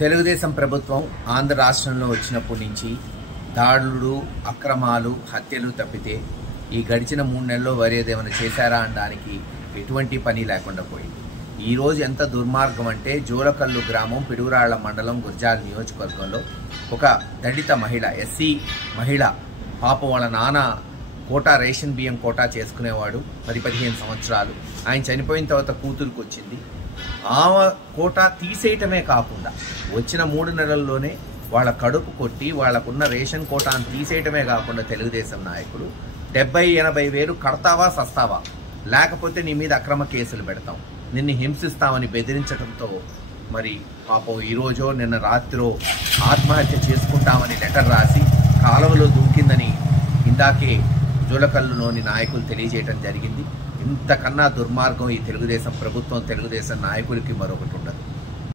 తెలుగుదేశం ప్రభుత్వం ఆంధ్ర రాష్ట్రంలో వచ్చినప్పటి నుంచి దాడులు, అక్రమాలు, హత్యలు తప్పితే ఈ గడిచిన 3 నెలల్లో వేరేదేమైనా చేశారా అనడానికి ఎటువంటి పని లేకుండా పోయింది. ఈరోజు ఎంత దుర్మార్గం అంటే జోలకల్లు గ్రామం, పిడుగురాళ్ల మండలం, గుర్జాల నియోజకవర్గంలో ఒక దళిత మహిళ, ఎస్సీ మహిళ, పాపం వాళ్ళ నాన్న కోటా రేషన్ బియ్యం కోటా చేసుకునేవాడు 10-15 సంవత్సరాలు. ఆయన చనిపోయిన తర్వాత కూతురికి వచ్చింది. ఆమె కోటా తీసేయటమే కాకుండా వచ్చిన 3 నెలల్లోనే వాళ్ళ కడుపు కొట్టి వాళ్ళకున్న రేషన్ కోటాను తీసేయటమే కాకుండా తెలుగుదేశం నాయకులు 70-80 వేలు కడతావా సస్తావా, లేకపోతే నీ మీద అక్రమ కేసులు పెడతాం, నిన్ను హింసిస్తామని బెదిరించడంతో మరి పాపం ఈరోజో నిన్న రాత్రో ఆత్మహత్య చేసుకుంటామని లెటర్ రాసి కాలువలో దూకిందని ఇందాకే జోలకల్లులోని నాయకులు తెలియజేయడం జరిగింది. ఇంతకన్నా దుర్మార్గం ఈ తెలుగుదేశం ప్రభుత్వం, తెలుగుదేశం నాయకులకి మరొకటి ఉండదు.